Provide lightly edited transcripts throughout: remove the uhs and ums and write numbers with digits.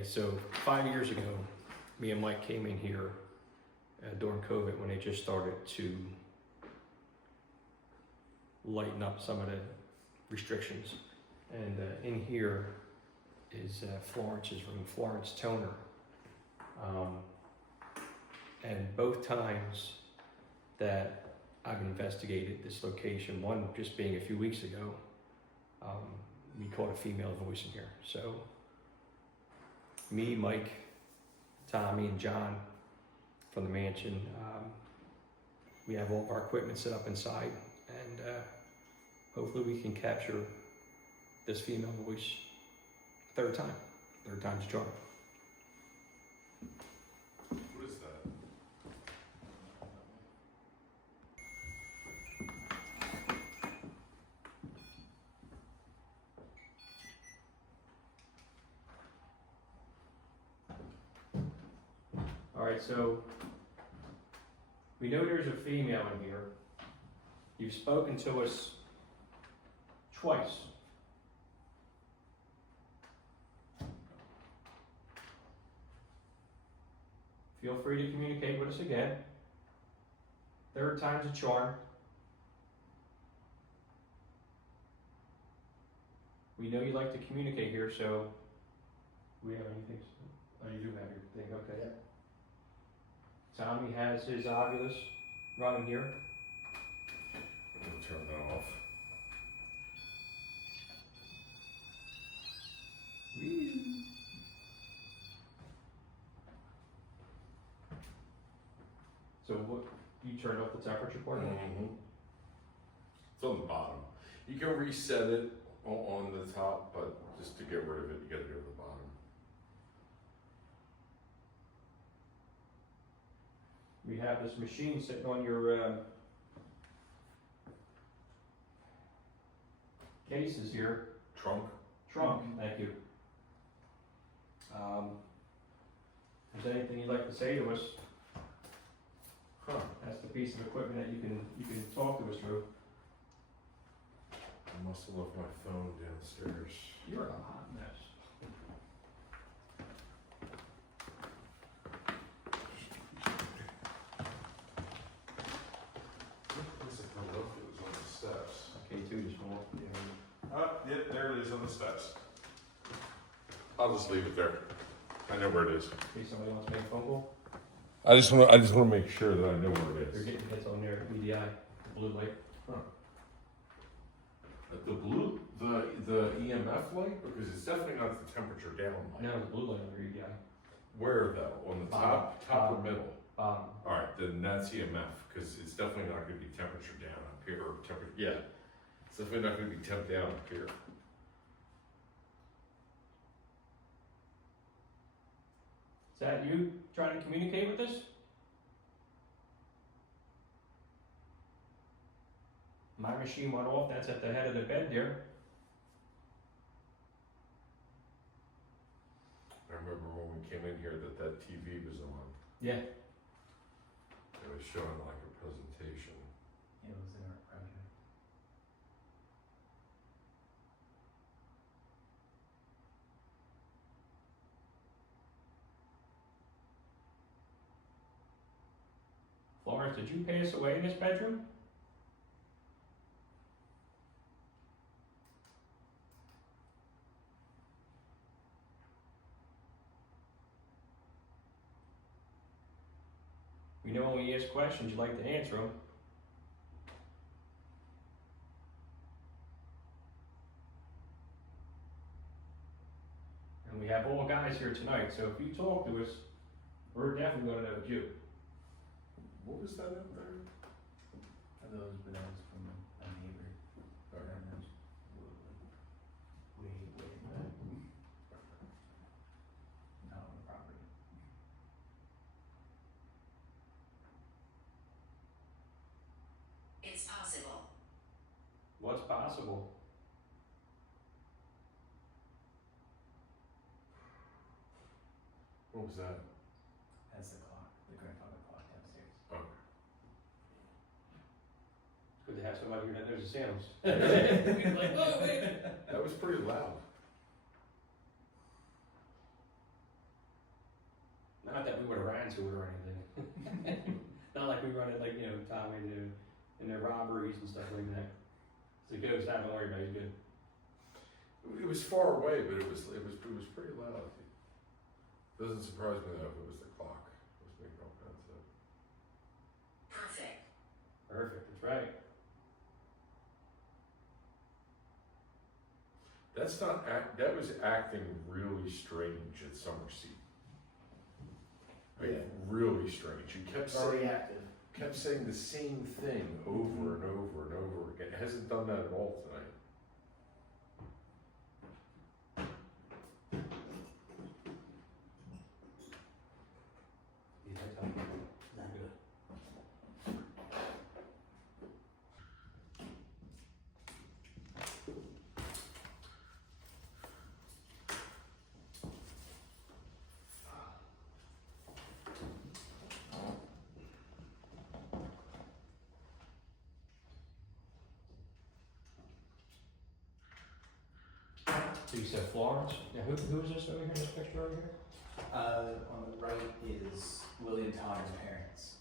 Okay, so 5 years ago, me and Mike came in here during COVID when they just started to lighten up some of the restrictions. And in here is Florence's room, Florence Toner. And both times that I've investigated this location, one just being a few weeks ago, we caught a female voice in here. So me, Mike, Tommy, and John from the mansion, we have all of our equipment set up inside, and hopefully we can capture this female voice third time's a charm. What is that? All right, so we know there's a female in here. You've spoken to us twice. Feel free to communicate with us again. Third time's a charm. We know you like to communicate here, so we have anything? Oh, you do have your thing, okay. Yeah. Tommy has his Oculus running here. I'll turn that off. So what, you turned off the temperature port? Mm-hmm. It's on the bottom. You can reset it on the top, but just to get rid of it, you gotta go to the bottom. We have this machine sitting on your cases here. Trunk? Trunk, thank you. If there's anything you'd like to say to us, Huh. that's the piece of equipment that you can talk to us through. I must have left my phone downstairs. You're in a hot mess. Where's it coming up? It was on the steps. K2 just went off. Yep, there it is on the steps. I'll just leave it there. I know where it is. In case somebody wants to make a phone call. I just want to make sure that I know where it They're is. getting hits on their EDI, the blue light. The EMF light, because it's definitely not the temperature down light. No, the blue light on their EDI. Where though? On the top or middle? Bottom. All right, then that's EMF, because it's definitely not going to be temperature down up here, or temperature. Yeah, it's definitely not going to be temp down up here. Is that you trying to communicate with us? My machine went off, that's at the head of the bed there. I remember when we came in here that TV was on. Yeah. It was showing like a presentation. It was in our project. Florence, did you pass away in this bedroom? We know when we ask questions, you like to answer them. And we have all guys here tonight, so if you talk to us, we're definitely gonna know it's you. What was that up there? Are those bananas from a neighbor? Bananas. Way back. Not on the property. It's possible. What's possible? What was that? That's the clock, the grandfather clock downstairs. Oh. It's good to have somebody here that knows the sounds. We're like, oh, wait a minute. That was pretty loud. to it or anything. Not like we run it like, Tommy do in their robberies and stuff like that. It's a ghost, I don't know, everybody's good. It was far away, but it was pretty loud. Doesn't surprise me though if it was the clock. It was making all kinds of. Perfect. Perfect, that's right. That was acting really strange at Summer Seat. Like, Yeah. really strange. You kept Very saying, active. the same thing over and over and over again. It hasn't done that at all tonight. Yeah, I tell you. Not good. So you said Florence? Yeah, who is this over here in this picture over here? On the right is William Tom's parents.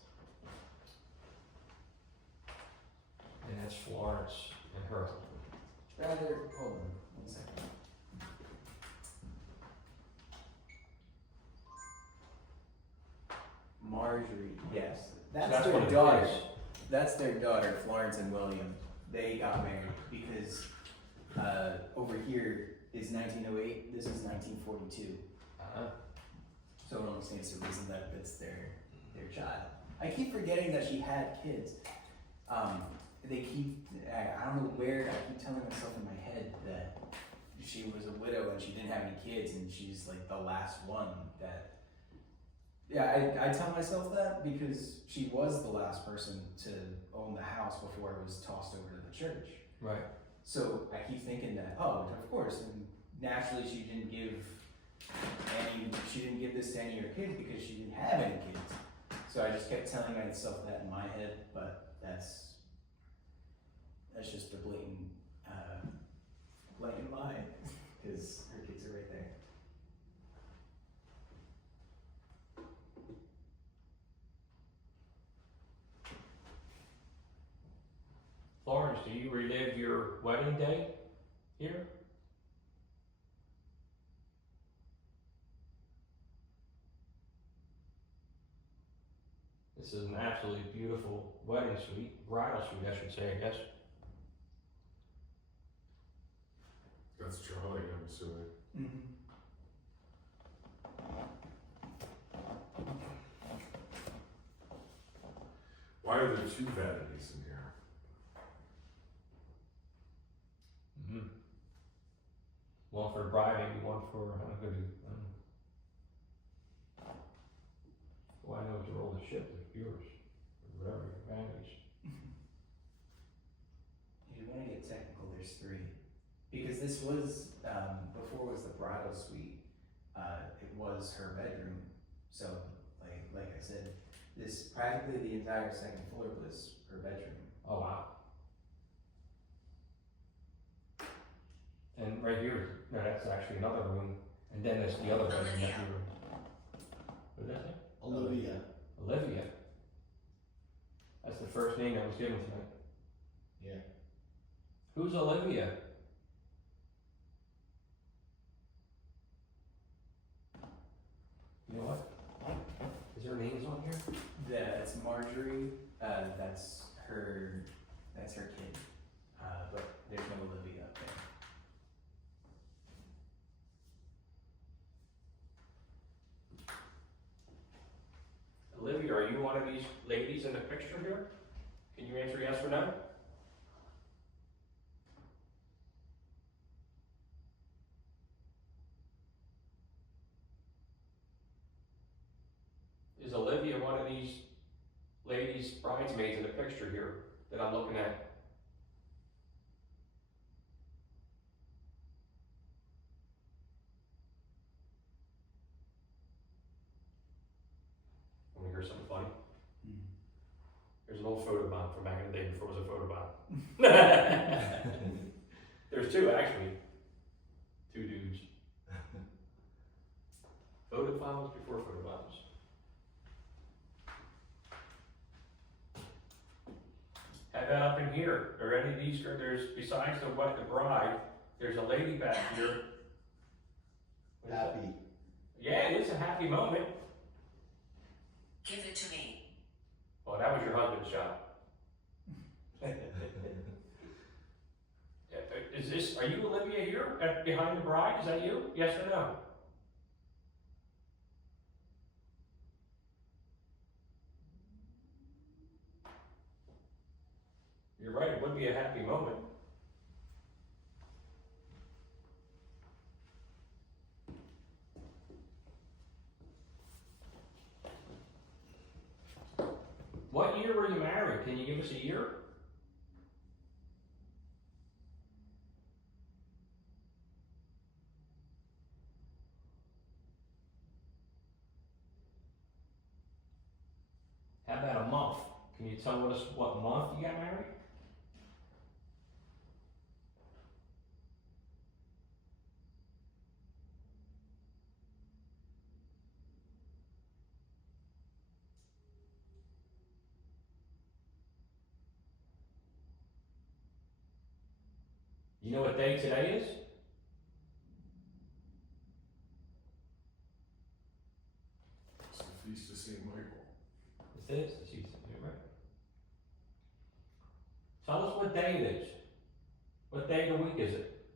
And that's Florence and her. Rather, hold on, 1 second. Marjorie, yes, that's So their what it daughter. is. That's their daughter, Florence and William. They got married because over here is 1908. This is 1942. Uh-huh. So it only stands to reason that it's their child. I keep forgetting that she had kids. I don't know where, I keep telling myself in my head that she was a widow and she didn't have any kids and she's like the last one that, yeah, I tell myself that because she was the last person to own the house before it was tossed over to the church. Right. So I keep thinking that, oh, of course, and naturally she didn't give this to any of her kids because she didn't have any kids. So I just kept telling myself that in my head, but that's just a blatant lie, because her kids are right there. Florence, do you relive your wedding day here? This is an absolutely beautiful wedding suite, bridal suite, I should say, I guess. That's Charlie, I'm assuming. Mm-hmm. Why are there two vanities in here? Mm-hmm. One for the bride, maybe one for, well, I know it's your older ship, it's yours, or whatever, your family's. If you want to get technical, there's three. Because this was, before it was the bridal suite, it was her bedroom. So, like I said, this, practically the entire second floor was her bedroom. Oh, wow. And right here, no, that's actually another room, and then there's the other bedroom that you were. What did that say? Olivia. Olivia. That's the first name that was given tonight. Yeah. Who's Olivia? You know what? Is there names on here? That's Marjorie, that's her kid. But there's no Olivia up there. Olivia, are you one of these ladies in the picture here? Can you answer yes or no? Is Olivia one of these ladies, bridesmaids in the picture here that I'm looking at? Want to hear something funny? There's an old photo bomb from back in the day before it was a photo bomb. There's two actually. Two dudes. Photo bombs before photo bombs. happen here? Are any of these, there's, besides the bride, there's a lady back here. What is that? Happy. Yeah, it is a happy moment. Give it to me. Well, that was your husband's shot. Is this, are you Olivia here behind the bride? Is that you? Yes or no? You're right, it would be a happy moment. What year were you married? Can you give us a year? How about a month? Can you tell us what month you got married? You know what day today is? It's the Feast of St. Michael. It is, it's Easter, you're right. Tell us what day it is. What day of the week is it?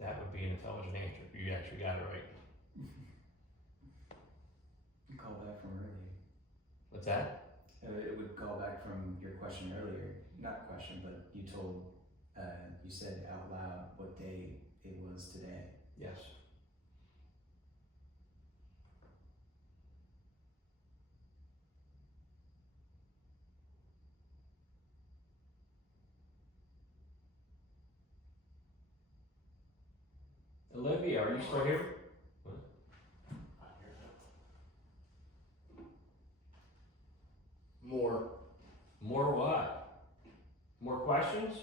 That would be an intelligent answer if you actually got it right. Call back from earlier. What's that? It would call back from your question earlier. Not question, but you told, you said out loud what day it was today. Yes. Olivia, are you still here? More. More what? More questions?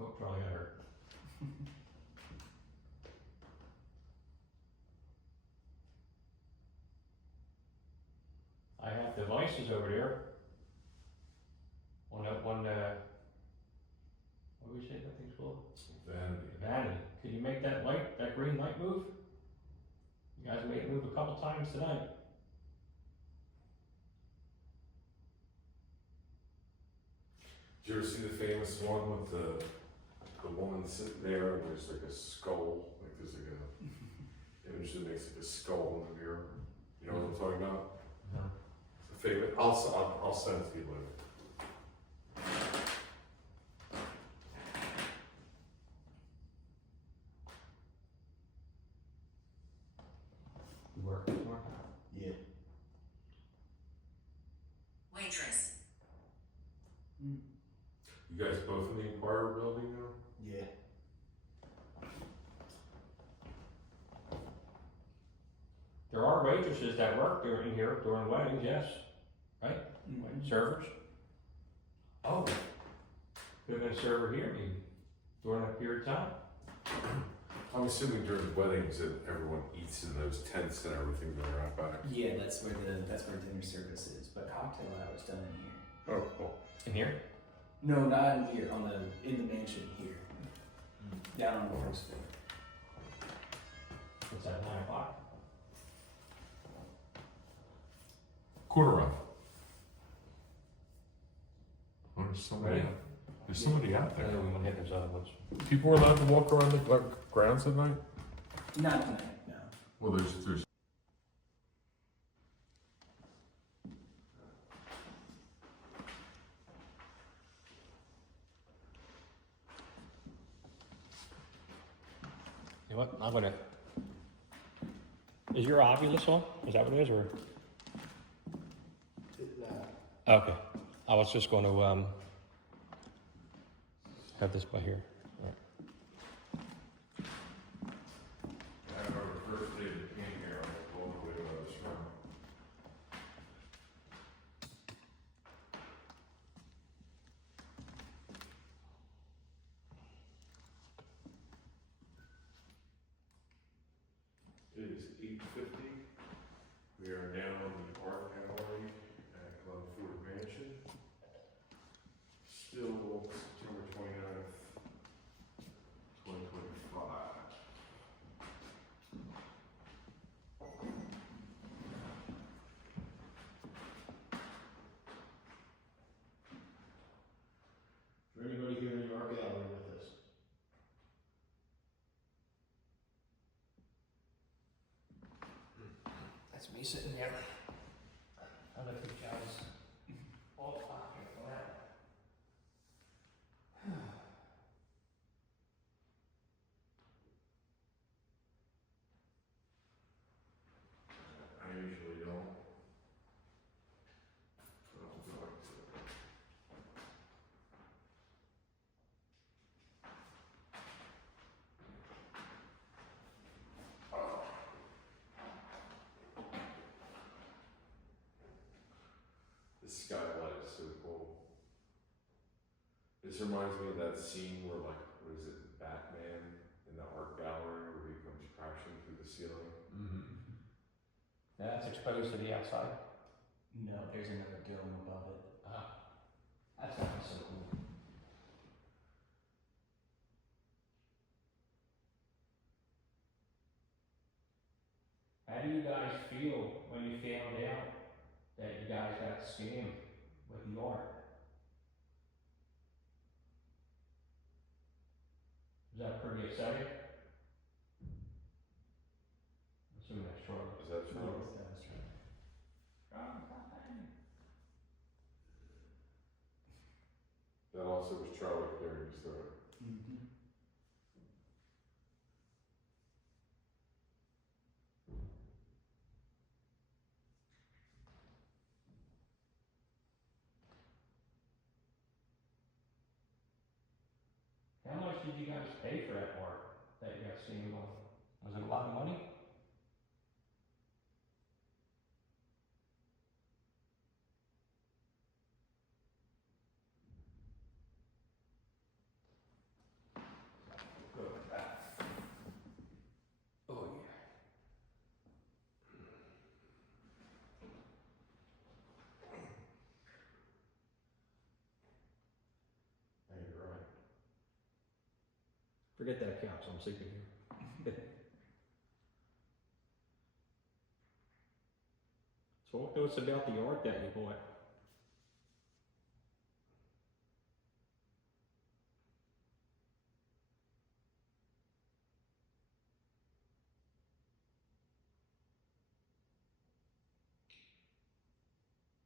Oh, Charlie got hurt. I have devices over there. On that one, what do we say that thing's called? Vanity. Vanity. Could you make that light, that green light move? You guys made it move a couple times tonight. Did you ever see the famous one with the woman sitting there and there's like a skull, like there's like a image that makes like a skull in the mirror? You know what I'm talking about? No. It's a favorite. I'll send it to you later. You work tomorrow? Yeah. Waitress. You guys both in the Inquirer building now? Yeah. There are waitresses that work during here during weddings, yes, right? Servers. Oh, could have been a server here maybe during that period of time. I'm assuming during the weddings that everyone eats in those tents and everything that are out back. Yeah, that's where dinner service is, but cocktail hour is done in here. Oh, cool. In here? No, not in here, in the mansion here. Down on the first floor. What's that, 9 o'clock? Quarter of. Oh, there's somebody Ready? out. There's somebody out I there. know we want to hit those other ones. People are allowed to walk around the grounds at night? Not tonight, no. Well, there's. You know what, I'm gonna, is your Ovilus on? Is that what it is, or? Okay. I was just going to have this by here. All right. I remember the first day we came here, I told them we were in this room. It is 8:50. We are now in the art gallery at Glen Foerd Mansion. Still September 29th, 2025. Is there anybody here in the art gallery with us? That's me sitting here. I'll let you guys all talk here for that. I usually don't. But I'll talk to it. The skylight is so cool. This reminds me of that scene where, like, what is it, Batman in the art gallery where he comes crashing through the ceiling? Mm-hmm. That's exposed to the outside. No, there's another dome above it. That's not so cool. How do you guys feel when you found out that you guys got scammed with the art? Is that pretty upsetting? Assuming that's true. Is that true? Yes, that's true. That also was Charlie clearing his throat. Mm-hmm. How much did you guys pay for that art that you got scammed on? Was it a lot of money? Go with that. Oh yeah. I think you're right. Forget that couch, I'm sleeping here. So what was about the art that you bought?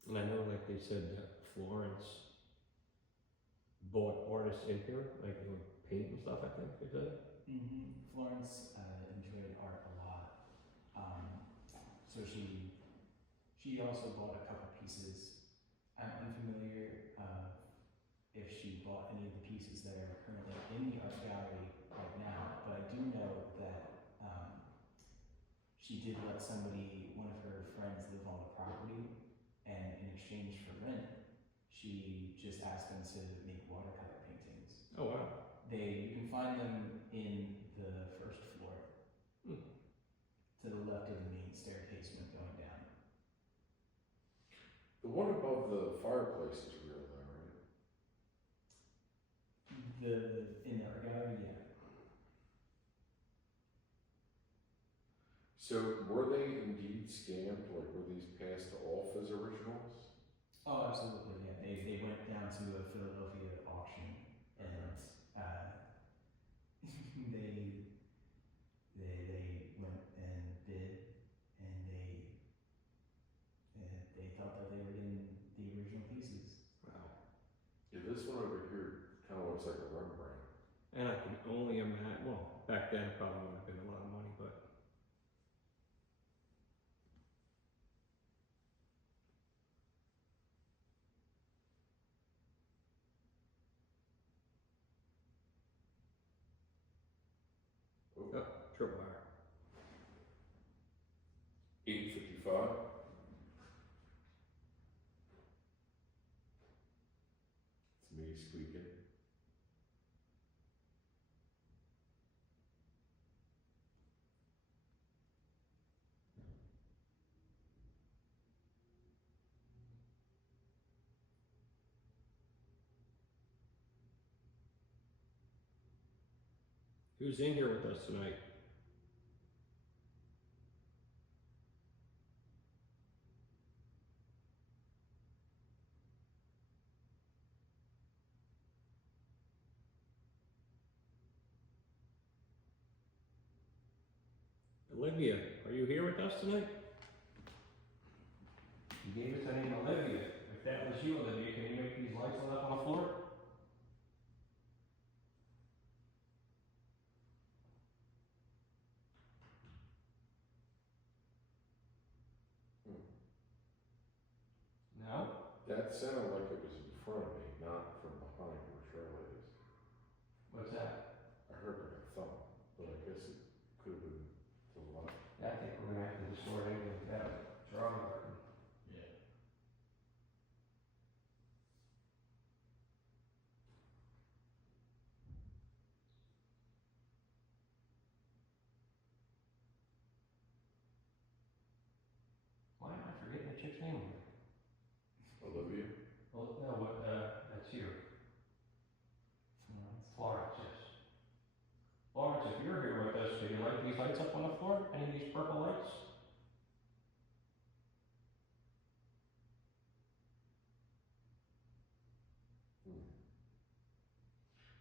And I know, like they said, that Florence bought artists in here, like they would paint and stuff. I think they did. Mm-hmm. Florence enjoyed art a lot. So she also bought a couple pieces. I'm unfamiliar if she bought any of the pieces that are currently in the art gallery right now, but I do know that she did let one of her friends live on the property, and in exchange for rent, she just asked them to make watercolor paintings. Oh wow. You can find them in the first floor, to the left of the main staircase when going down. The one above the fireplace is real though, right? In the art gallery, yeah. So were they indeed scammed? Like were these passed off as originals? Oh, absolutely, yeah. They went down to a Philadelphia auction, and they went and bid, and they thought that they were getting the original pieces. Wow. Yeah, this one over here kind of looks like a Rembrandt. And I can only imagine. Well, back then it probably would have been a lot of money, but. squeaking. Who's in here with us tonight? Olivia, are you here with us tonight? You gave us the name Olivia. If that was you, Olivia, can you make these lights lit up on the floor? No? That sounded like it was in front of me, not from behind where Charlotte is. What's that? I heard like a thump, but I guess it could have been to the left. I think we're gonna have to distort anything without drawing working. Yeah. Why am I forgetting the chick's name? Olivia? Well, no, what, that's you. Florence, yes. Florence, if you're here with us, could you light these lights up on the floor? Any of these purple lights?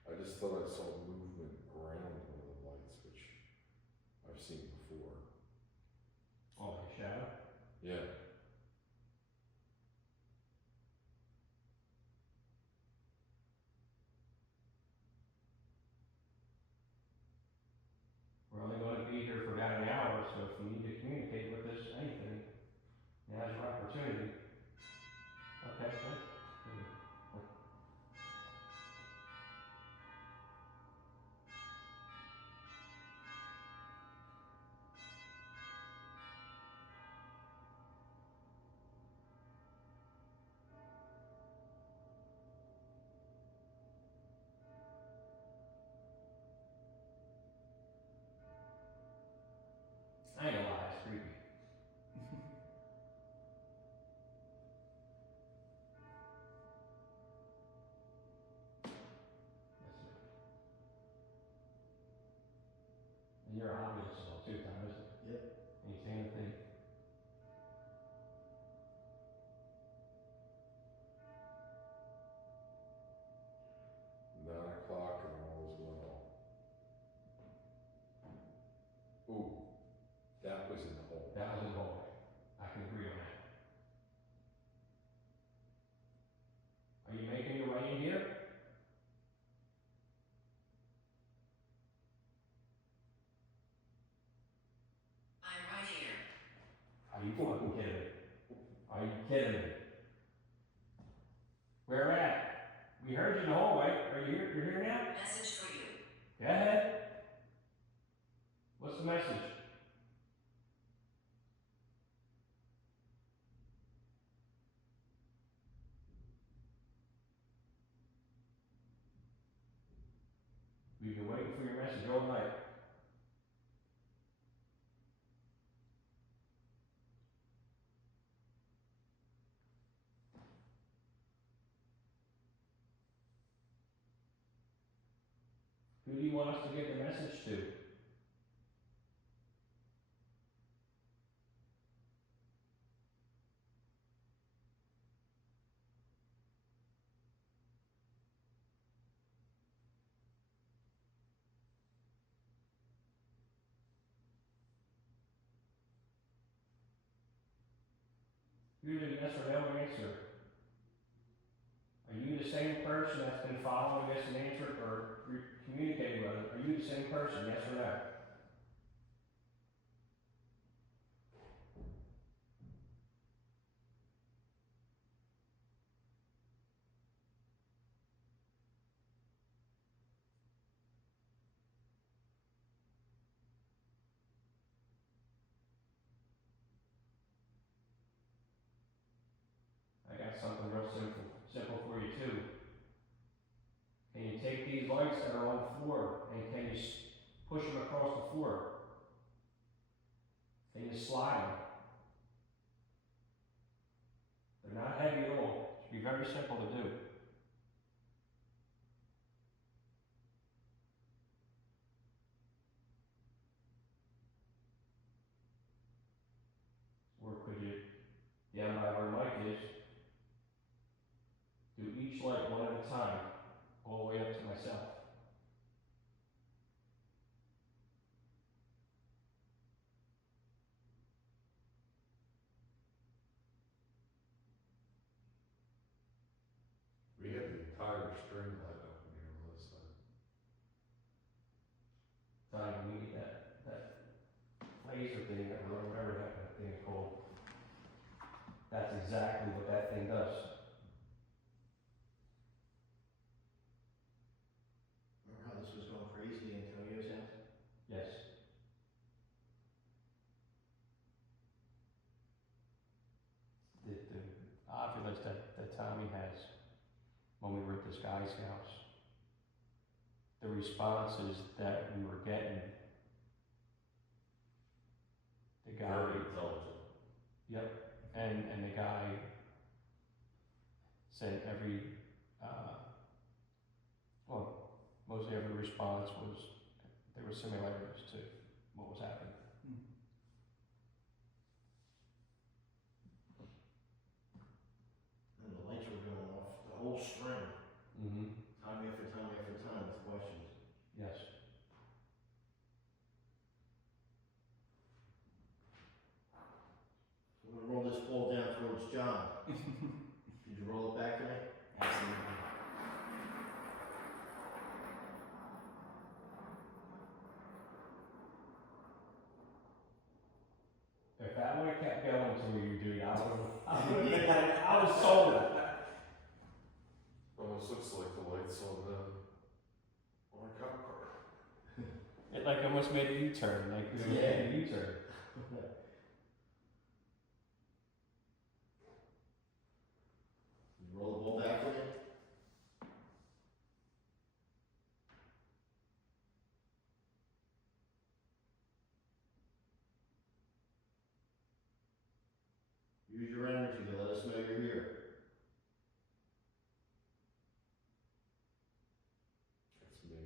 I just thought I saw movement around one of the lights, which I've seen before. Oh, like a shadow? Yeah. We're only going to be here for about an hour, so if you need to communicate with us, anything, now's your opportunity. Okay, good. I ain't gonna lie, it's creepy. That's it. And you're obvious still too, Tom, isn't it? Yep. And you see anything? $9 and all is well. Ooh, that was in the hole. That was in the hallway. I can agree on that. Are you making your way in here? I'm right here. Are you fucking kidding me? Are you kidding me? Where at? We heard you in the hallway. Are you here? You're here now? Message for you. Go ahead. What's the message? We've been waiting for your message all night. Who do you want us to get the message to? Here's a yes or no answer. Are you the same person that's been following us and answering or communicating with us? Are you the same person, yes or no? I got something real simple for you too. take these lights that are on the floor and can you push them across the floor? Can you slide them? They're not heavy at all. It should be very simple to do. Or could you, down by where Mike is, do each light one at a time, all the way up to myself? We had the entire string light up in here last night. Time we need that laser thing, I don't remember what that thing is called. That's exactly what that thing does. Remember how this was going crazy in Antonio's house? Yes. The ovulus that Tommy has when we were at this guy's house, the responses that we were getting, the guy. Very intelligent. Yep, and the guy said every, well, mostly every response was, there were similarities to what was happening. And the lights were going off, the whole string, Mm-hmm. time after time after time with questions. Yes. So I'm gonna roll this ball down towards John. Could you roll it back to me? Absolutely. If that would have kept going to where you do, I was sold. Almost looks like the lights on a cop car. It like almost made a U-turn, like it was Yeah. a U-turn. You roll the ball back to me? Use your energy to let us know you're here. That's me.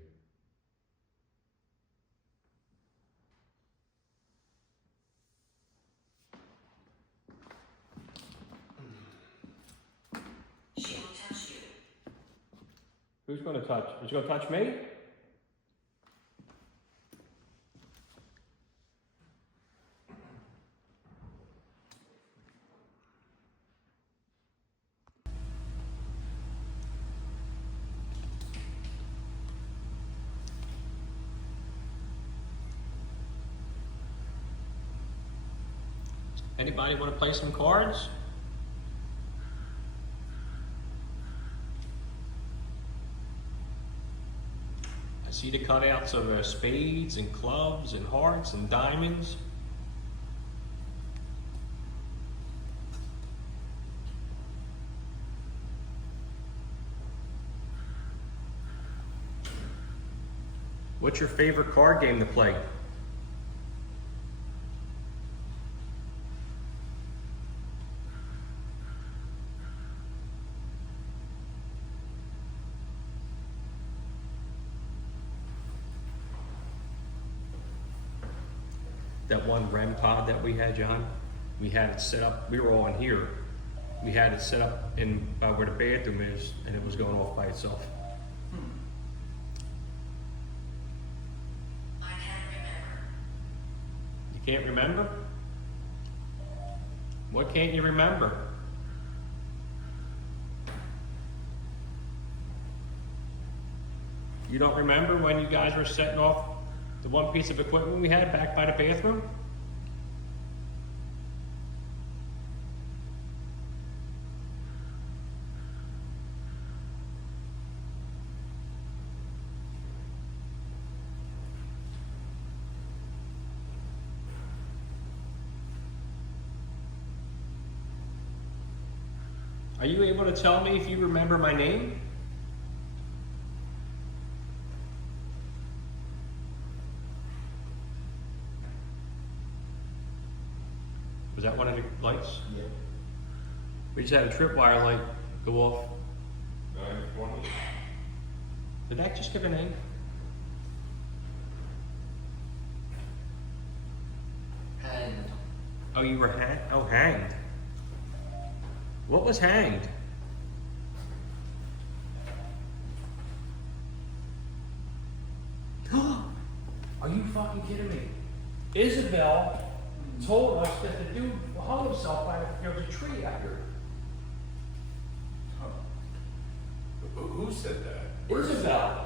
She will touch you. Who's gonna touch? Who's gonna touch me? Anybody want to play some cards? I see the cutouts of spades and clubs and hearts and diamonds. What's your favorite card game to play? That one REM pod that we had, John, we had it set up, we were all in here. We had it set up in where the bathroom is, and it was going off by itself. I can't remember. You can't remember? What can't you remember? You don't remember when you guys were setting off the one piece of equipment we had back by the bathroom? Are you able to tell me if you remember my name? Was that one of the lights? Yeah. We just had a tripwire light go off. 9:20? Did that just give a name? Hanged. Oh, you were hanged? Oh, hanged. What was hanged? Are you fucking kidding me? Isabel told us that the dude hung himself by there was a tree out here. Who said that? Isabel.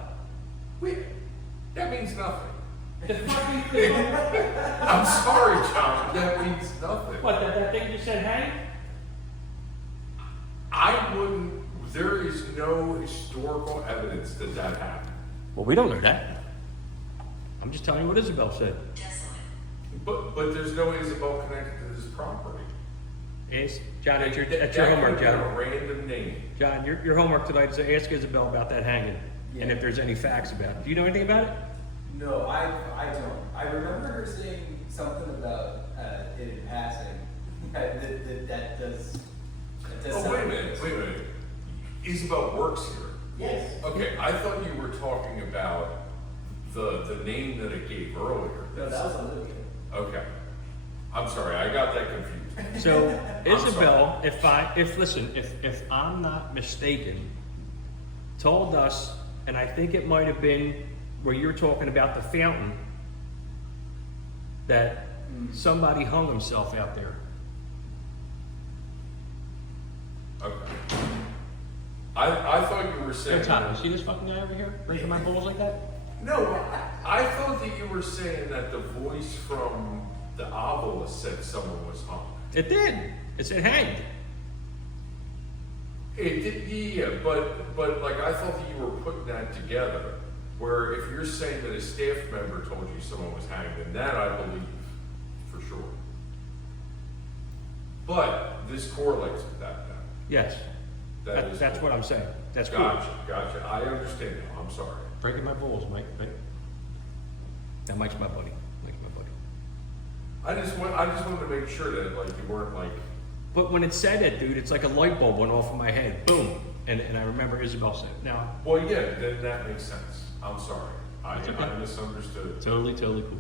Wait, that means nothing. The fucking thing. I'm sorry, John, that means nothing. What, that thing you said hang? I wouldn't, there is no historical evidence that that happened. Well, we don't know that. I'm just telling you what Isabel said. Desolate. But there's no Isabel connected to this property. Ask, John, that's your That homework, could be John. a random name. John, your homework tonight is to ask Isabel about that hanging, and Yeah. if there's any facts about it. Do you know anything about it? No, I don't. I remember her saying something about it in passing. that does Oh, sound wait a minute. Isabel works here. Yes. Okay, I thought you were talking about the name that it gave earlier. No, that was Olivia. Okay. I'm sorry, I got that confused. So I'm Isabel, if I'm not mistaken, told us, and I think it might have been where you were talking about the fountain, that somebody hung himself out there. Okay. I thought you were saying. Hey, Tom, you see this fucking guy over here breaking my balls like that? No, I thought that you were saying that the voice from the obelisk said someone was hung. It did. It said hanged. It did, yeah, but like I thought that you were putting that together. Where if you're saying that a staff member told you someone was hanged, then that I believe for sure. But this correlates with that now. Yes. That's what I'm saying. That's cool. Gotcha. I understand now. I'm sorry. Breaking my balls, Mike. Right? That Mike's my buddy. Mike's my buddy. I just wanted to make sure that like you weren't like. But when it said it, dude, it's like a light bulb went off in my head. Boom. And I remember Isabel said it. Now, Well, yeah, then that makes sense. I'm sorry. I It's okay. misunderstood. totally cool.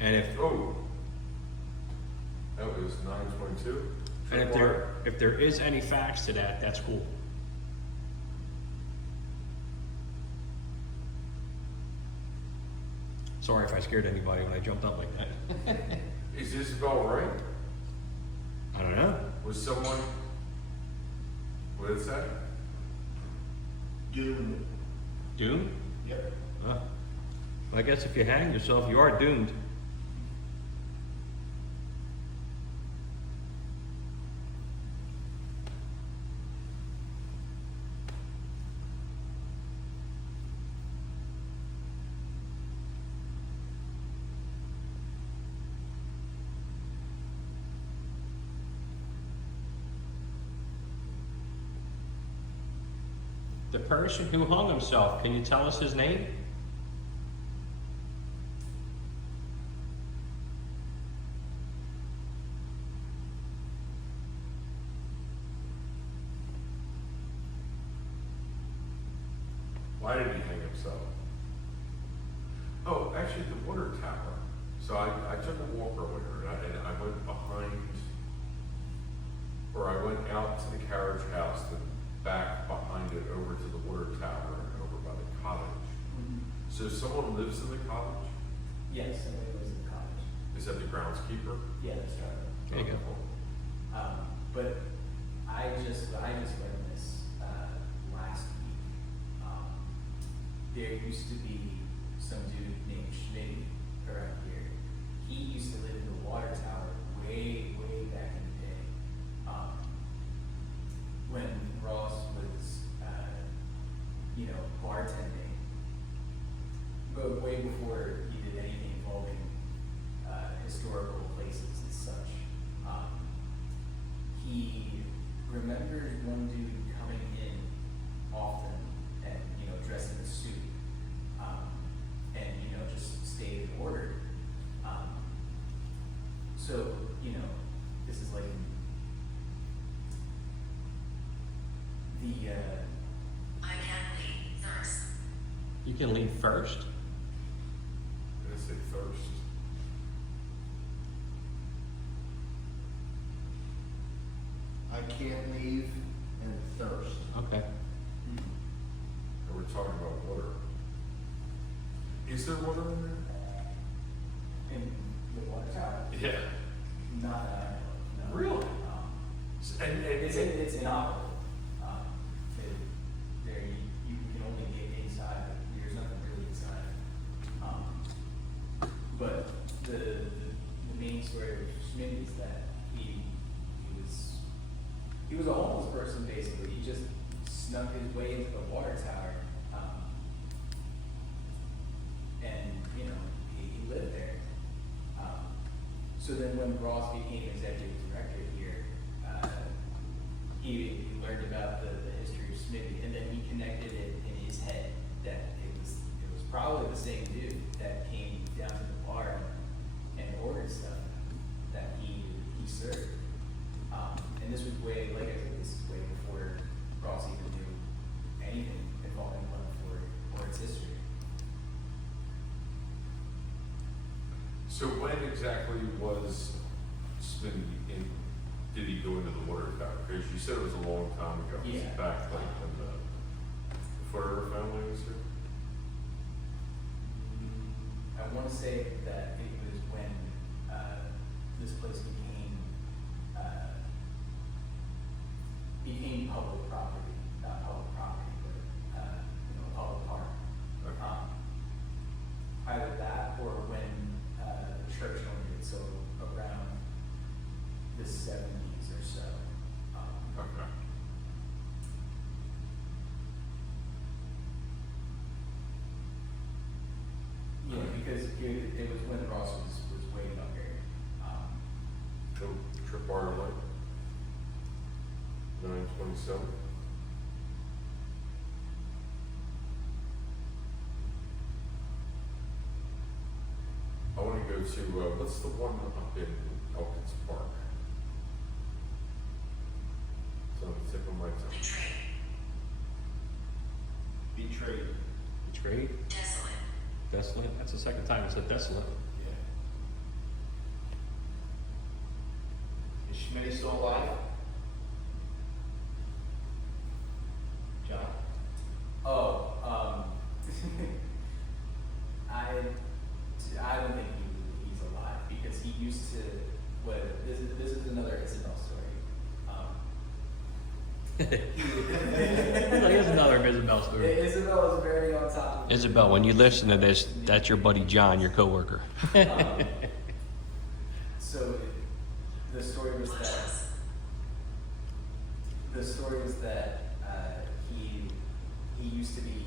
And Oh, that was 9:22. if there is any facts to that, that's cool. Sorry if I scared anybody when I jumped up like that. Is Isabel right? I don't know. Was someone? What did it say? Doomed. Doomed? Yep. Well, I guess if you hang yourself, you are doomed. The person who hung himself, can you tell us his name? Why did he hang himself? Oh, actually, the water tower. So I took a walk earlier, and I went behind, or I went out to the carriage house, then back behind it over to the water tower and over by the cottage. So someone lives in the cottage? Yes, somebody lives in college. Is that the groundskeeper? Yeah, that's right. There you go. But I just read this last week. There used to be some dude named Schmidt around here. He used to live in the water tower way back in the day. When Ross was, bartending. But way before he did anything involving historical places and such. He remembered one dude coming in often and, dressed in a suit. And, just I can leave first. You can leave first? I say thirst. I can't leave and thirst. Okay. And we're talking about water. Is there water in there? In the water tower? Yeah. Not no. Really? And It's inoperable. There you can only get inside. There's nothing really inside. But the main story of Schmidt is that he was a homeless person basically. He just snuck his way into the water tower, and he lived there. So then when Ross became executive director here, he learned about the history of Smithy, and then he connected it in his head that it was probably the same dude that came down to the bar and ordered stuff that he served. And this was way, like I said, this is way before Ross even knew anything involving Glen Foerd or its history. so when exactly was Smitty in? Did he go into the water tower? Because you said it was a long time ago. Was it Yeah. back like when the Foerd family was here? I want to say that it was when this place became public property, not public property, but public park. Okay. Either that or when the church owned it, so around the 70s or so. Okay. Yeah, because it was when Ross was way younger. So Tripwire Lake. 927. I want to go to what's the one up in Elkins Park? It's on the tip of my tongue. Betrayed. Betrayed. Betrayed? Desolate. Desolate? That's the second time it's said desolate. Yeah. Is Schmitty still alive? John? Oh, I don't think he's alive because he used to. This is another Isabel story. Here's another Isabel story. Isabel is very on top of it. Isabel, when you listen to this, that's your buddy John, your coworker. So the story was that he used to be